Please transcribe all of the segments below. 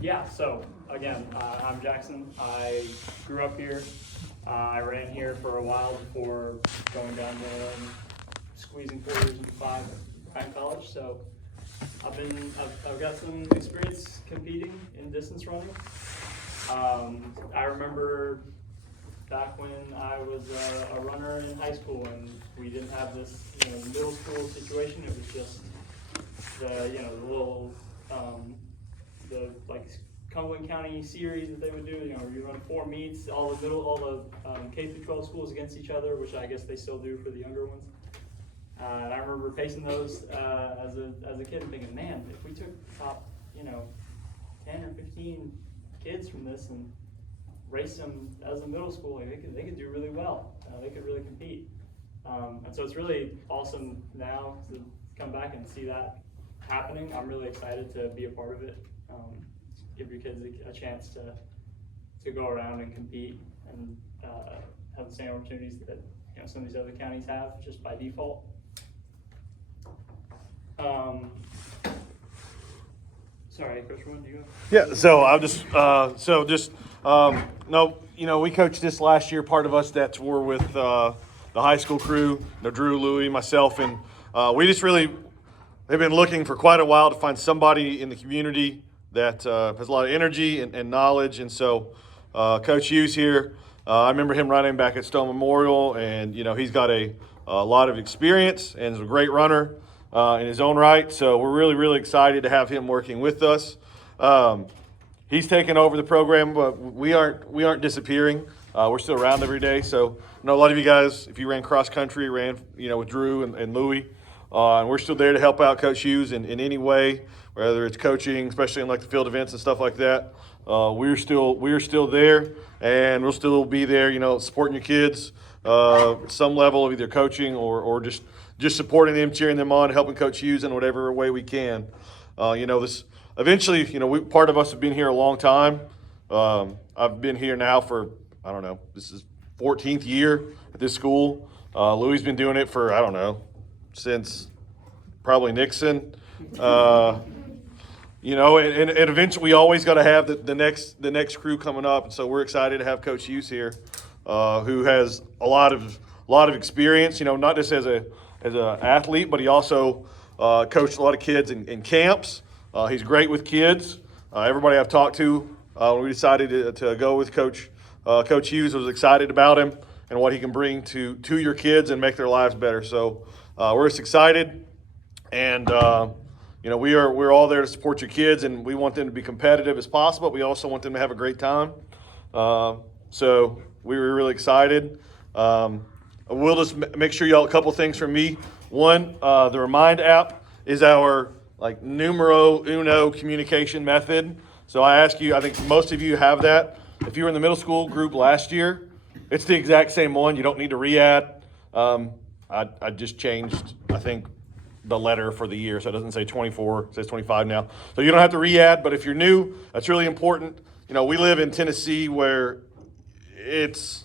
Yeah, so again, I'm Jackson. I grew up here. I ran here for a while before going down there and squeezing 4 years into five at college. So I've got some experience competing in distance running. I remember back when I was a runner in high school and we didn't have this, middle school situation. It was just the little, the like Cumberland County series that they would do. You run 4 meets, all the K through 12 schools against each other, which I guess they still do for the younger ones. And I remember facing those as a kid and thinking, man, if we took the top, 10 or 15 kids from this and raced them as a middle school, they could do really well. They could really compete. And so it's really awesome now to come back and see that happening. I'm really excited to be a part of it. Give your kids a chance to go around and compete and have the same opportunities that some of these other counties have just by default. Sorry, Coach Rowan, do you? Yeah, so I'll just no, we coached this last year. Part of us that were with the high school crew, Drew, Louie, myself, and we just really they've been looking for quite a while to find somebody in the community that has a lot of energy and knowledge. And so Coach Hughes here, I remember him running back at Stone Memorial, and he's got a lot of experience and is a great runner in his own right. So we're really, really excited to have him working with us. He's taken over the program, but we aren't disappearing. We're still around every day. So I know a lot of you guys, if you ran cross country, ran with Drew and Louie, and we're still there to help out Coach Hughes in any way, whether it's coaching, especially in like the field events and stuff like that. We're still there, and we'll still be there, supporting your kids, some level of either coaching or just supporting them, cheering them on, helping Coach Hughes in whatever way we can. This eventually, part of us have been here a long time. I've been here now for, I don't know, this is 14th year at this school. Louie's been doing it for, I don't know, since probably Nixon. And eventually we always got to have the next crew coming up. And so we're excited to have Coach Hughes here, who has a lot of experience, not just as an athlete, but he also coached a lot of kids in camps. He's great with kids. Everybody I've talked to, when we decided to go with Coach Hughes, was excited about him and what he can bring to your kids and make their lives better. So we're just excited, and we're all there to support your kids, and we want them to be competitive as possible. But we also want them to have a great time. So we were really excited. We'll just make sure y'all, a couple things from me. One, the Remind app is our numero uno communication method. So I ask you, I think most of you have that. If you were in the middle school group last year, it's the exact same one. You don't need to re-add. I just changed, I think, the letter for the year. So it doesn't say 24, it says 25 now. So you don't have to re-add, but if you're new, that's really important. We live in Tennessee where it's,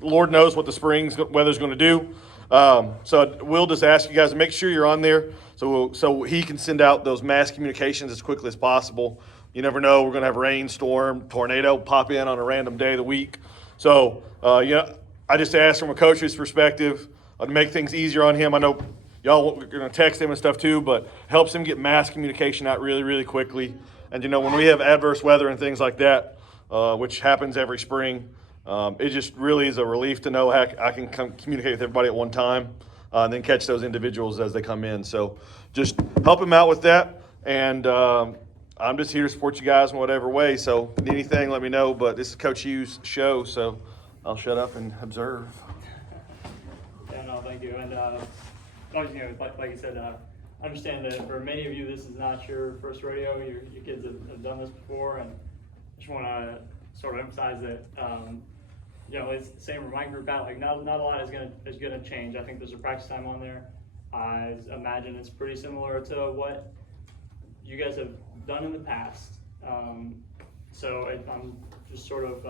Lord knows what the spring's weather's going to do. So we'll just ask you guys to make sure you're on there so he can send out those mass communications as quickly as possible. You never know, we're going to have rain, storm, tornado pop in on a random day of the week. So, I just asked from a coach's perspective to make things easier on him. I know y'all are going to text him and stuff too, but helps him get mass communication out really, really quickly. And, when we have adverse weather and things like that, which happens every spring, it just really is a relief to know I can communicate with everybody at one time and then catch those individuals as they come in. So just help him out with that. And I'm just here to support you guys in whatever way. So anything, let me know. But this is Coach Hughes' show, so I'll shut up and observe. Yeah, no, thank you. And like you said, I understand that for many of you, this is not your first rodeo. Your kids have done this before, and I just want to sort of emphasize that it's the same Remind group out. Not a lot is gonna change. I think there's a practice time on there. I imagine it's pretty similar to what you guys have done in the past. So I'm just sort of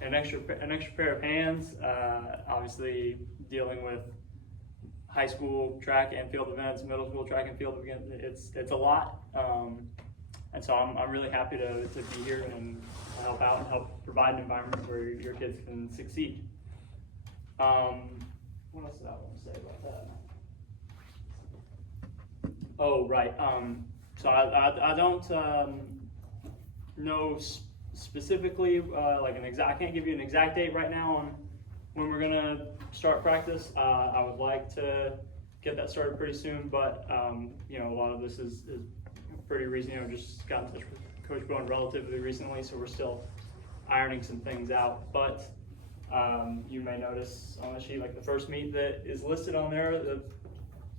an extra pair of hands. Obviously dealing with high school track and field events, middle school track and field events. It's a lot. And so I'm really happy to be here and help out and help provide an environment where your kids can succeed. What else did I want to say about that? Oh, right. So I don't know specifically like I can't give you an exact date right now on when we're gonna start practice. I would like to get that started pretty soon, but you know, a lot of this is pretty recent. You know, just got in touch with Coach Bowen relatively recently, so we're still ironing some things out. But you may notice on the sheet, like the first meet that is listed on there, that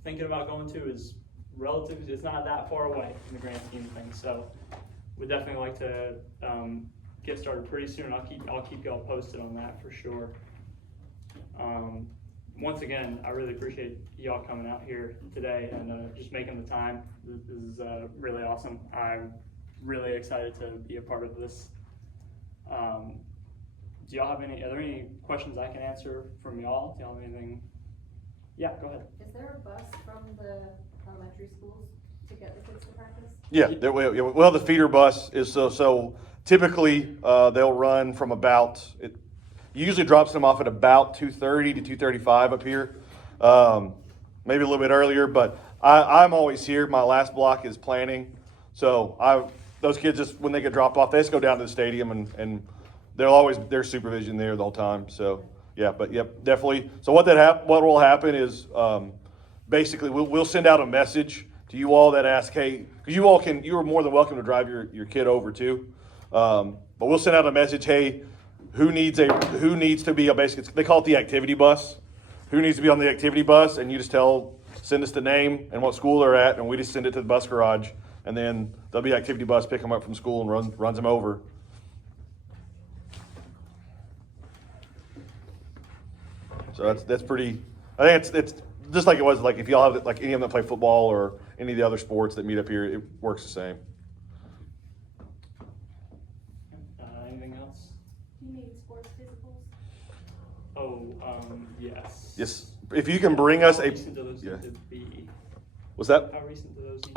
thinking about going to is relatively, it's not that far away in the grand scheme of things. So we'd definitely like to get started pretty soon. I'll keep y'all posted on that for sure. Once again, I really appreciate y'all coming out here today and just making the time. This is really awesome. I'm really excited to be a part of this. Do y'all have are there any questions I can answer from y'all? Do y'all have anything? Yeah, go ahead. Is there a bus from the elementary schools to get the kids to practice? Yeah, well, the feeder bus is so typically they'll run from about, it usually drops them off at about 2:30 to 2:35 up here, maybe a little bit earlier, but I'm always here. My last block is planning, so those kids just, when they get dropped off, they just go down to the stadium and there's supervision there the whole time. So yeah, but yep, definitely. So what will happen is basically we'll send out a message to you all that ask, hey, because you are more than welcome to drive your kid over too, but we'll send out a message, hey, who needs to be basically, they call it the activity bus. Who needs to be on the activity bus? And you just send us the name and what school they're at, and we just send it to the bus garage, and then there'll be an activity bus pick them up from school and runs them over. So that's pretty. I think it's just like it was like if y'all have like any of them that play football or any of the other sports that meet up here, it works the same. Anything else? Do you need sports physicals? Oh, yes. Yes, if you can bring us How a. recent do those Yeah. need to be? What's that? How recent do those need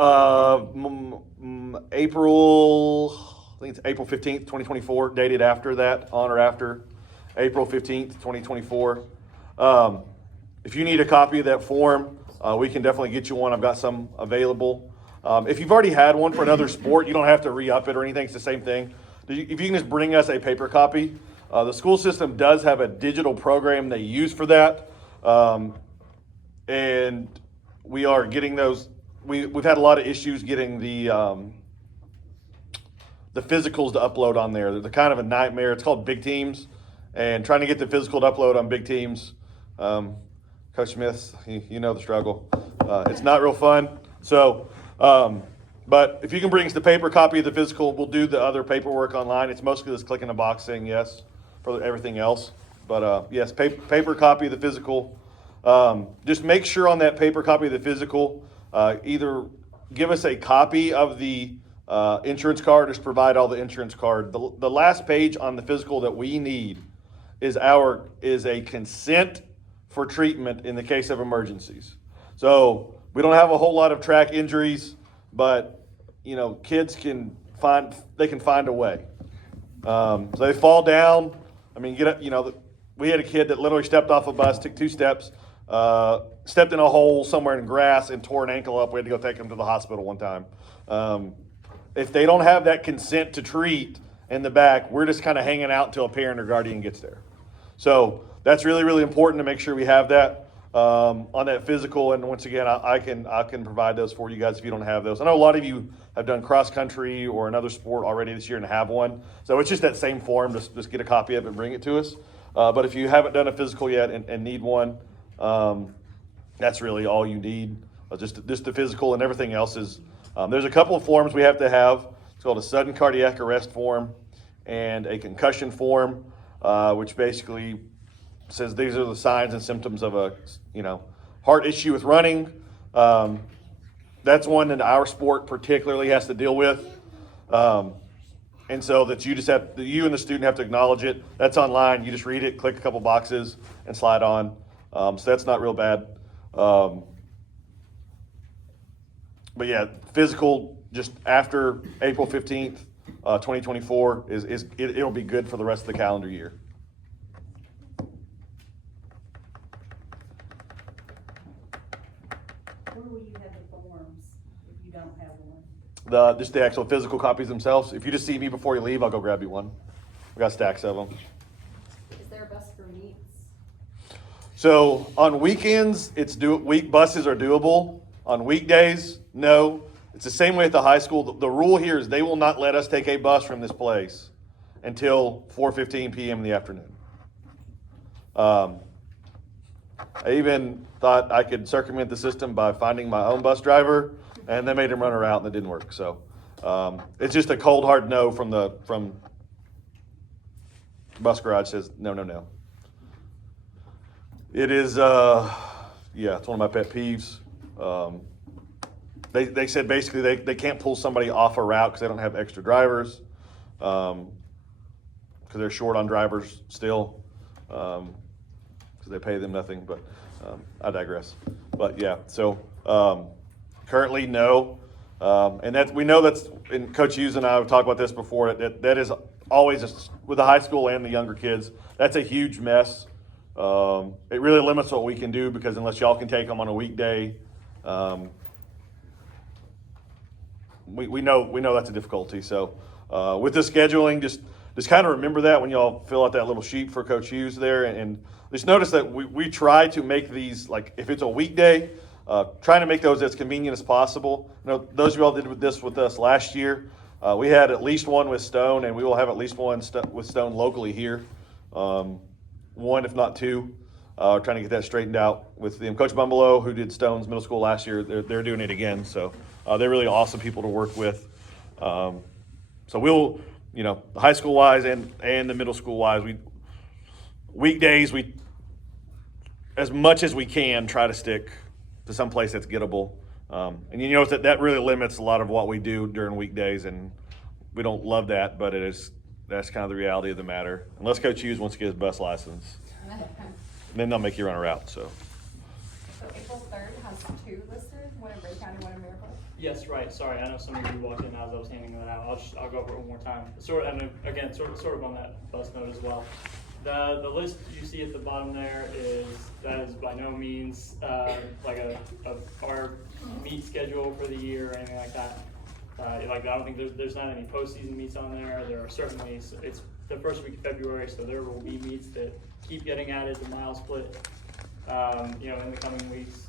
to be? April. I think it's April 15th, 2024. Dated after that, on or after April 15th, 2024. If you need a copy of that form, we can definitely get you one. I've got some available. If you've already had one for another sport, you don't have to re-up it or anything. It's the same thing. If you can just bring us a paper copy. The school system does have a digital program they use for that. And we are getting those. We've had a lot of issues getting the physicals to upload on there. They're kind of a nightmare. It's called Big Teams. And trying to get the physical to upload on Big Teams, Coach Smith, you know the struggle. It's not real fun. So, but if you can bring us the paper copy of the physical, we'll do the other paperwork online. It's mostly just clicking a box saying yes for everything else. But yes, paper copy of the physical. Just make sure on that paper copy of the physical, either give us a copy of the insurance card or just provide all the insurance card. The last page on the physical that we need is a consent for treatment in the case of emergencies. So we don't have a whole lot of track injuries, but kids can find a way. So they fall down. I mean, we had a kid that literally stepped off a bus, took 2 steps, stepped in a hole somewhere in grass and tore an ankle up. We had to go take him to the hospital one time. If they don't have that consent to treat in the back, we're just kind of hanging out until a parent or guardian gets there. So that's really, really important to make sure we have that on that physical. And once again, I can provide those for you guys if you don't have those. I know a lot of you have done cross country or another sport already this year and have one. So it's just that same form. Just get a copy of it and bring it to us. But if you haven't done a physical yet and need one, that's really all you need. Just the physical, and everything else is. There's a couple of forms we have to have. It's called a sudden cardiac arrest form and a concussion form, which basically says these are the signs and symptoms of a heart issue with running. That's one that our sport particularly has to deal with. And so that you and the student have to acknowledge it. That's online. You just read it, click a couple boxes, and slide on. So that's not real bad. But yeah, physical, just after April 15th, 2024 it'll be good for the rest of the calendar year. Where will you have the forms if you don't have one? Just the actual physical copies themselves. If you just see me before you leave, I'll go grab you one. We got stacks of them. Is there a bus for meets? So on weekends, week buses are doable. On weekdays, no. It's the same way at the high school. The rule here is they will not let us take a bus from this place until 4:15 p.m. in the afternoon. I even thought I could circumvent the system by finding my own bus driver, and they made him run a route, and it didn't work. So it's just a cold hard no from bus garage says no. It is it's one of my pet peeves. They said basically they can't pull somebody off a route because they don't have extra drivers, because they're short on drivers still, because they pay them nothing. But I digress. But yeah, so currently no, and we know that's. And Coach Hughes and I have talked about this before. That is always with the high school and the younger kids. That's a huge mess. It really limits what we can do because unless y'all can take them on a weekday. We know that's a difficulty. So with the scheduling, just kind of remember that when y'all fill out that little sheet for Coach Hughes there, and just notice that we try to make these, like if it's a weekday, trying to make those as convenient as possible. You know, those of y'all did this with us last year. We had at least one with Stone, and we will have at least one with Stone locally here. One, if not two. Trying to get that straightened out with them. Coach Bumbalo, who did Stone's middle school last year, they're doing it again. So they're really awesome people to work with. So we'll, the high school wise and the middle school wise, weekdays, as much as we can, try to stick to some place that's gettable. And you notice that really limits a lot of what we do during weekdays, and we don't love that, but that's kind of the reality of the matter. Unless Coach Hughes wants to get his bus license. Then they'll make you run a route. So April 3rd has two listed, one in Bray County, one in Miracle. Yes, right. Sorry, I know some of you walked in as I was handing that out. I'll go over it one more time. Sort of on that bus note as well. The list you see at the bottom there is by no means like our meet schedule for the year or anything like that. I don't think there's not any postseason meets on there. There are certainly, it's the first week of February, so there will be meets that keep getting added to Mile Split, in the coming weeks.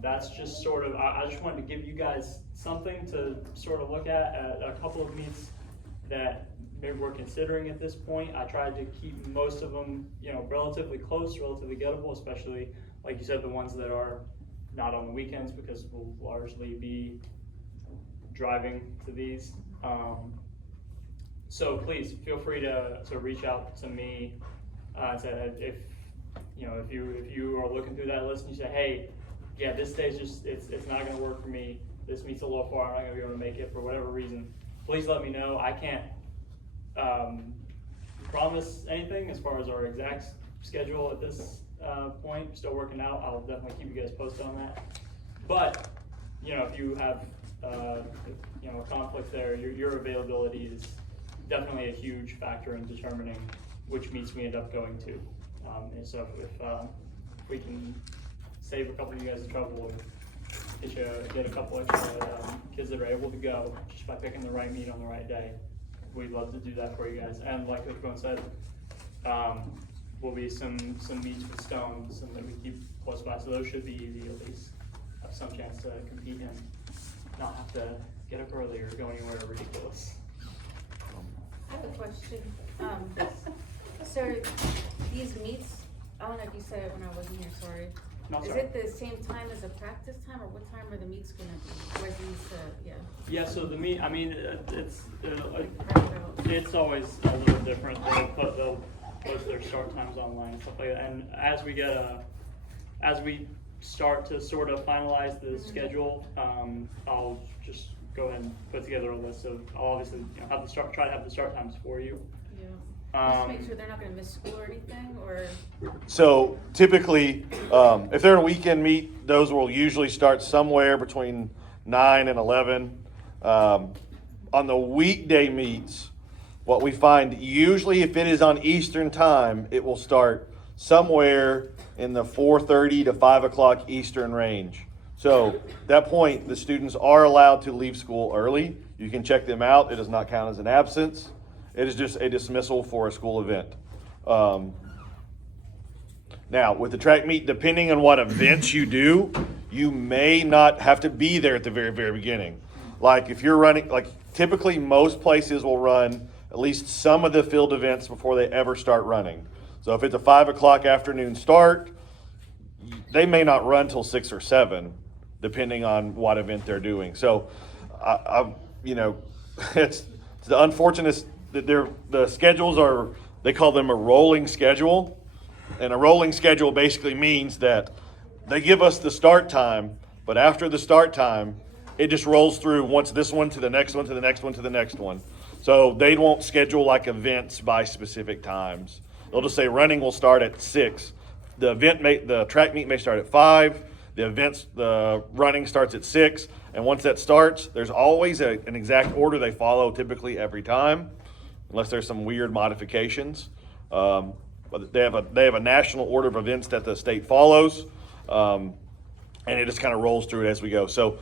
That's just sort of, I just wanted to give you guys something to sort of look at a couple of meets that maybe we're considering at this point. I tried to keep most of them, relatively close, relatively gettable, especially, like you said, the ones that are not on the weekends, because we'll largely be driving to these. So please feel free to reach out to me. If you are looking through that list and you say, hey, yeah, this day's just it's not going to work for me. This meets a little far. I'm not going to be able to make it for whatever reason. Please let me know. I can't promise anything as far as our exact schedule at this point. Still working out. I'll definitely keep you guys posted on that. But if you have a conflict there, your availability is definitely a huge factor in determining which meets we end up going to. And so if we can save a couple of you guys the trouble and get a couple extra kids that are able to go just by picking the right meet on the right day, we'd love to do that for you guys. And like Coach Boone said, will be some meets with Stones and that we keep close by, so those should be easy at least. Have some chance to compete and not have to get up early or go anywhere ridiculous. I have a question. So these meets, I don't know if you said it when I wasn't here, sorry. No, Is sorry. it the same time as a practice time, or what time are the meets gonna be? Where these, Yeah, so the meet, I mean, it's Route. it's always a little different. They'll post their start times online and stuff like that. And as we start to sort of finalize the schedule, I'll just go ahead and put together a list of. I'll obviously try to have the start times for you. Yeah. Just make sure they're not gonna miss school or anything, or? So typically, if they're a weekend meet, those will usually start somewhere between 9 and 11. On the weekday meets, what we find usually if it is on Eastern time, it will start somewhere in the 4:30 to 5 o'clock Eastern range. So at that point, the students are allowed to leave school early. You can check them out. It does not count as an absence. It is just a dismissal for a school event. Now, with the track meet, depending on what events you do, you may not have to be there at the very, very beginning. Like if you're running, like typically most places will run at least some of the field events before they ever start running. So if it's a 5 o'clock afternoon start, they may not run till 6 or 7, depending on what event they're doing. So, it's the unfortunate that the schedules are, they call them a rolling schedule. And a rolling schedule basically means that they give us the start time, but after the start time, it just rolls through once this one to the next one to the next one to the next one. So they won't schedule like events by specific times. They'll just say running will start at 6. The track meet may start at 5. The running starts at 6. And once that starts, there's always an exact order they follow typically every time, unless there's some weird modifications. But they have a national order of events that the state follows, and it just kind of rolls through it as we go. So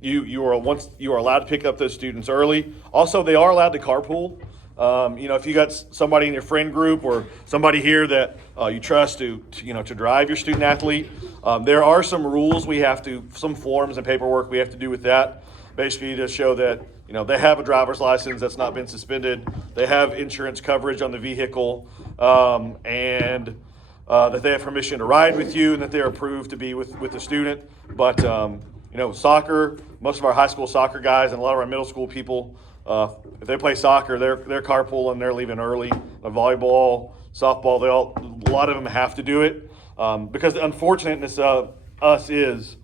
you are allowed to pick up those students early. Also, they are allowed to carpool. If you got somebody in your friend group or somebody here that you trust to drive your student athlete, there are some rules some forms and paperwork we have to do with that. Basically to show that they have a driver's license that's not been suspended, they have insurance coverage on the vehicle, and that they have permission to ride with you and that they're approved to be with the student. But soccer, most of our high school soccer guys and a lot of our middle school people, if they play soccer, they're carpooling, they're leaving early. Volleyball, softball, a lot of them have to do it, because the unfortunateness of us is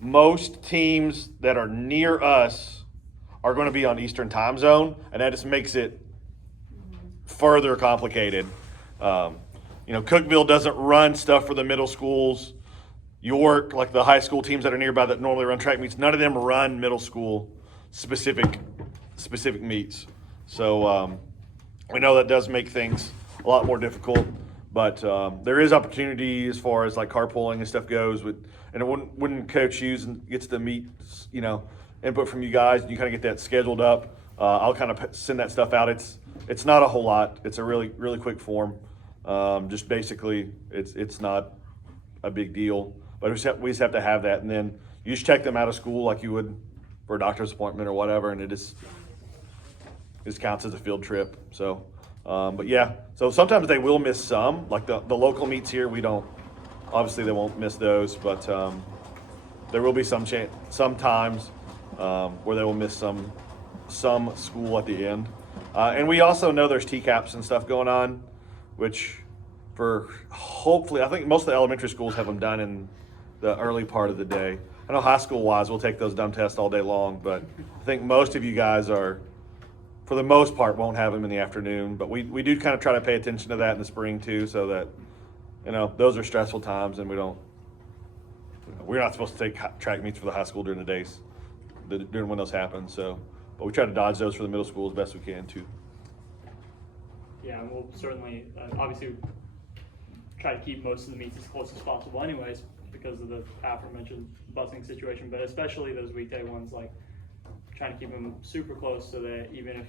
most teams that are near us are going to be on Eastern time zone, and that just makes it further complicated. Cookeville doesn't run stuff for the middle schools. York, like the high school teams that are nearby that normally run track meets, none of them run middle school specific meets. So we know that does make things a lot more difficult, but there is opportunity as far as like carpooling and stuff goes. And when Coach Hughes gets the meet, input from you guys, and you kind of get that scheduled up, I'll kind of send that stuff out. It's not a whole lot. It's a really, really quick form. Just basically, it's not a big deal, but we just have to have that, and then you just check them out of school like you would for a doctor's appointment or whatever, and it just counts as a field trip. So, but yeah, so sometimes they will miss some, like the local meets here. Obviously they won't miss those, but there will be some times where they will miss some school at the end. And we also know there's TCAPs and stuff going on, which hopefully, I think most of the elementary schools have them done in the early part of the day. I know high school wise, we'll take those dumb tests all day long, but I think most of you guys for the most part, won't have them in the afternoon. But we do kind of try to pay attention to that in the spring too, so that, those are stressful times, and we're not supposed to take track meets for the high school during the days, during when those happen. So, but we try to dodge those for the middle school as best we can too. Yeah, and we'll certainly, obviously, try to keep most of the meets as close as possible anyways, because of the aforementioned busing situation, but especially those weekday ones, like trying to keep them super close so that even if,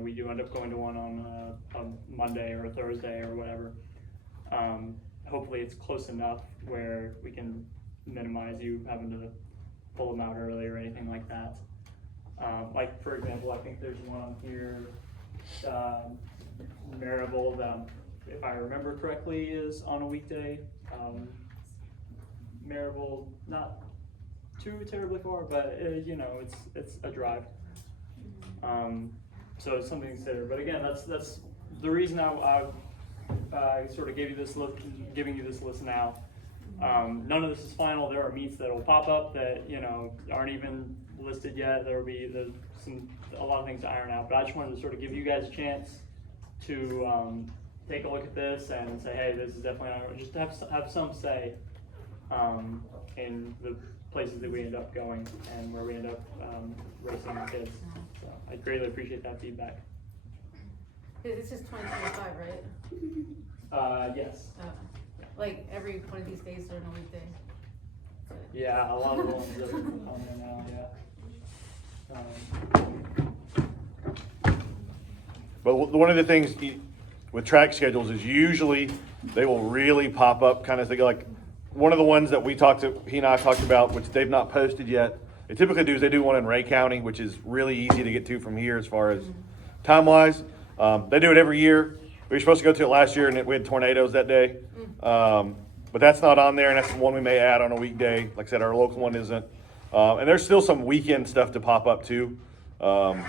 we do end up going to one on a Monday or a Thursday or whatever, hopefully it's close enough where we can minimize you having to pull them out early or anything like that. Like, for example, I think there's one on here, Marable, that, if I remember correctly, is on a weekday. Marable, not too terribly far, but it's a drive. So it's something to consider. But again, that's the reason I sort of giving you this list now. None of this is final. There are meets that will pop up that aren't even listed yet. There's a lot of things to iron out. But I just wanted to sort of give you guys a chance to take a look at this and say, hey, this is definitely not, just have some say in the places that we end up going and where we end up racing the kids. So I greatly appreciate that feedback. This is 2025, right? Yes. Like every one of these days during a weekday. Yeah, a lot of the ones that are on there now, yeah. But one of the things with track schedules is usually they will really pop up kind of thing. Like one of the ones that he and I talked about, which they've not posted yet. They typically do is they do one in Ray County, which is really easy to get to from here as far as time wise. They do it every year. We were supposed to go to it last year and we had tornadoes that day. But that's not on there, and that's the one we may add on a weekday. Like I said, our local one isn't. And there's still some weekend stuff to pop up too. The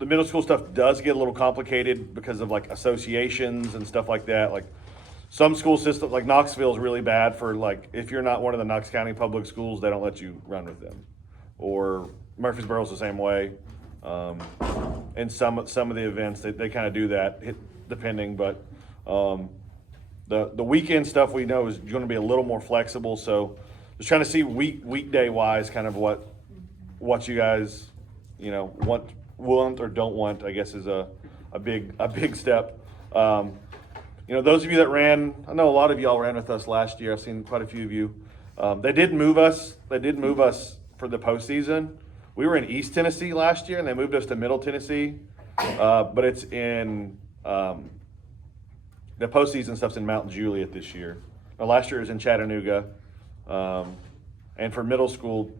middle school stuff does get a little complicated because of like associations and stuff like that. Like some school systems, like Knoxville is really bad for like, if you're not one of the Knox County public schools, they don't let you run with them. Or Murfreesboro's the same way. And some of the events, they kind of do that depending, but the weekend stuff we know is going to be a little more flexible. So just trying to see weekday wise kind of what you guys, want or don't want, I guess is a big step. Those of you that ran, I know a lot of y'all ran with us last year. I've seen quite a few of you. They did move us for the postseason. We were in East Tennessee last year and they moved us to Middle Tennessee. But it's in, the postseason stuff's in Mount Juliet this year. Now, last year it was in Chattanooga. And for middle school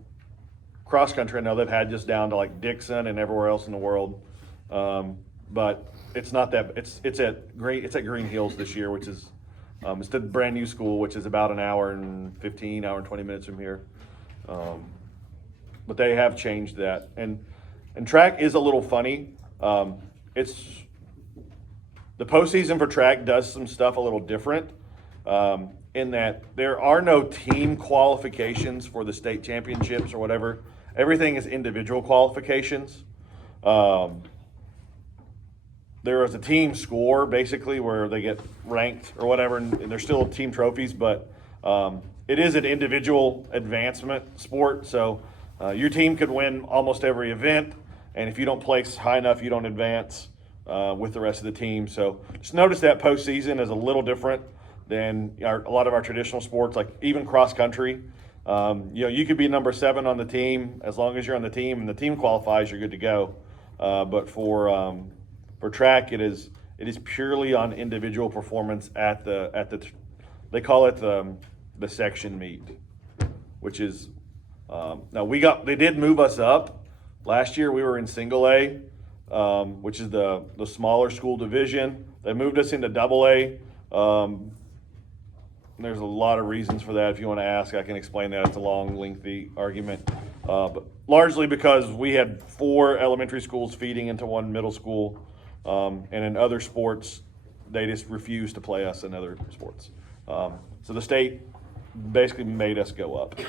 cross country, I know they've had just down to like Dixon and everywhere else in the world. But it's not that, it's at Green Hills this year, which is, it's the brand new school, which is about an hour and 20 minutes from here. But they have changed that. And track is a little funny. It's the postseason for track does some stuff a little different in that there are no team qualifications for the state championships or whatever. Everything is individual qualifications. There is a team score basically where they get ranked or whatever, and there's still team trophies, but it is an individual advancement sport. So your team could win almost every event. And if you don't place high enough, you don't advance with the rest of the team. So just notice that postseason is a little different than a lot of our traditional sports, like even cross country. You could be number 7 on the team as long as you're on the team and the team qualifies, you're good to go. But for track, it is purely on individual performance at the they call it the section meet, which is they did move us up. Last year we were in single A, which is the smaller school division. They moved us into double A. There's a lot of reasons for that. If you want to ask, I can explain that. It's a long, lengthy argument. But largely because we had 4 elementary schools feeding into one middle school. And in other sports, they just refused to play us in other sports. So the state basically made us go up.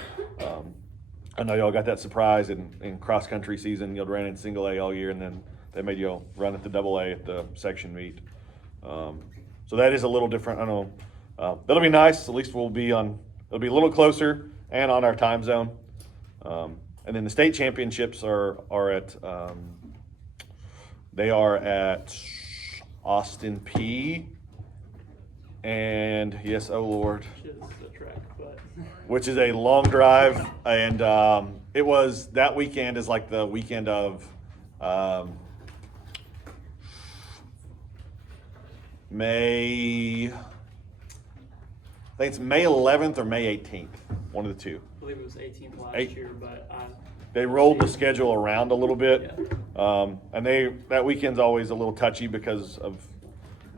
I know y'all got that surprise in cross country season. Y'all ran in single A all year, and then they made y'all run at the double A at the section meet. So that is a little different. I know that'll be nice. At least it'll be a little closer and on our time zone. And then the state championships are at they are at Austin P. And yes, oh Lord. Shit, this is a track, but Which is a long drive, and it was that weekend is like the weekend of May. I think it's May 11th or May 18th, one of the two. I believe it was 18th last year, but They rolled the schedule around a little bit, yeah. and that weekend's always a little touchy because of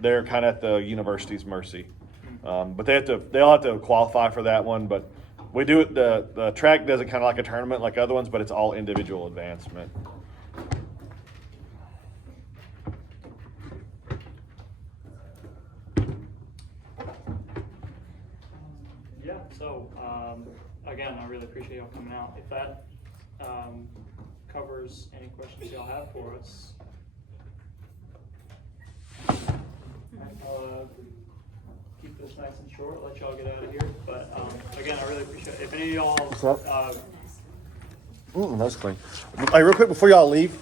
they're kind of at the university's mercy. But they'll have to qualify for that one. But we do it. The track does it kind of like a tournament, like other ones, but it's all individual advancement. Yeah. So again, I really appreciate y'all coming out. If that covers any questions y'all have for us, I'll keep this nice and short, let y'all get out of here. But again, I really appreciate it. If any of What's y'all, up? That's clean. Hey, real quick before y'all leave,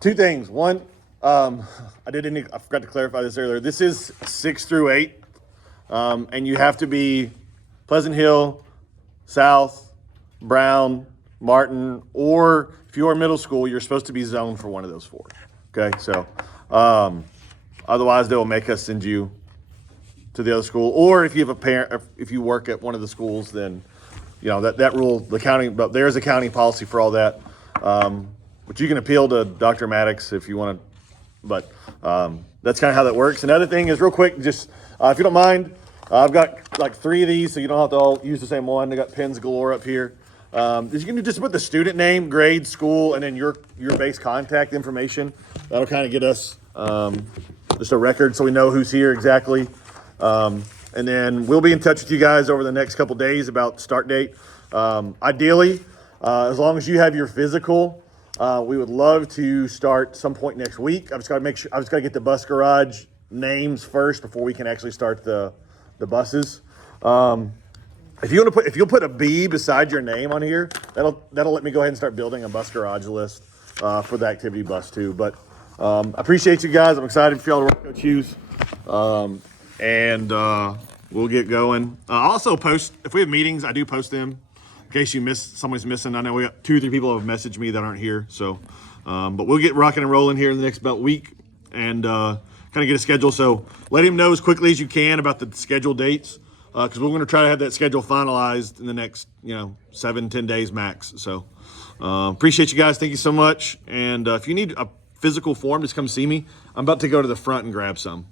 two things. One, I forgot to clarify this earlier. This is 6 through 8, and you have to be Pleasant Hill, South, Brown, Martin, or if you are middle school, you're supposed to be zoned for one of those 4. Okay, so otherwise they will make us send you to the other school, or if you have a parent, if you work at one of the schools, then you know that rule, the county, but there's a county policy for all that. But you can appeal to Dr. Maddox if you want to, but that's kind of how that works. Another thing is, real quick, just if you don't mind, I've got like 3 of these, so you don't have to all use the same one. They got pins galore up here. You can just put the student name, grade, school, and then your base contact information. That'll kind of get us just a record so we know who's here exactly. And then we'll be in touch with you guys over the next couple days about start date. Ideally, as long as you have your physical, we would love to start some point next week. I've just got to get the bus garage names first before we can actually start the buses. If you'll put a B beside your name on here, that'll let me go ahead and start building a bus garage list for the activity bus too. But I appreciate you guys. I'm excited for y'all to work Coach Hughes. And we'll get going. I also post, if we have meetings, I do post them in case somebody's missing. I know we got 2 or 3 people have messaged me that aren't here. So, but we'll get rocking and rolling here in the next about week and kind of get a schedule. So let him know as quickly as you can about the scheduled dates because we're going to try to have that schedule finalized in the next 7-10 days max. So appreciate you guys. Thank you so much. And if you need a physical form, just come see me. I'm about to go to the front and grab some.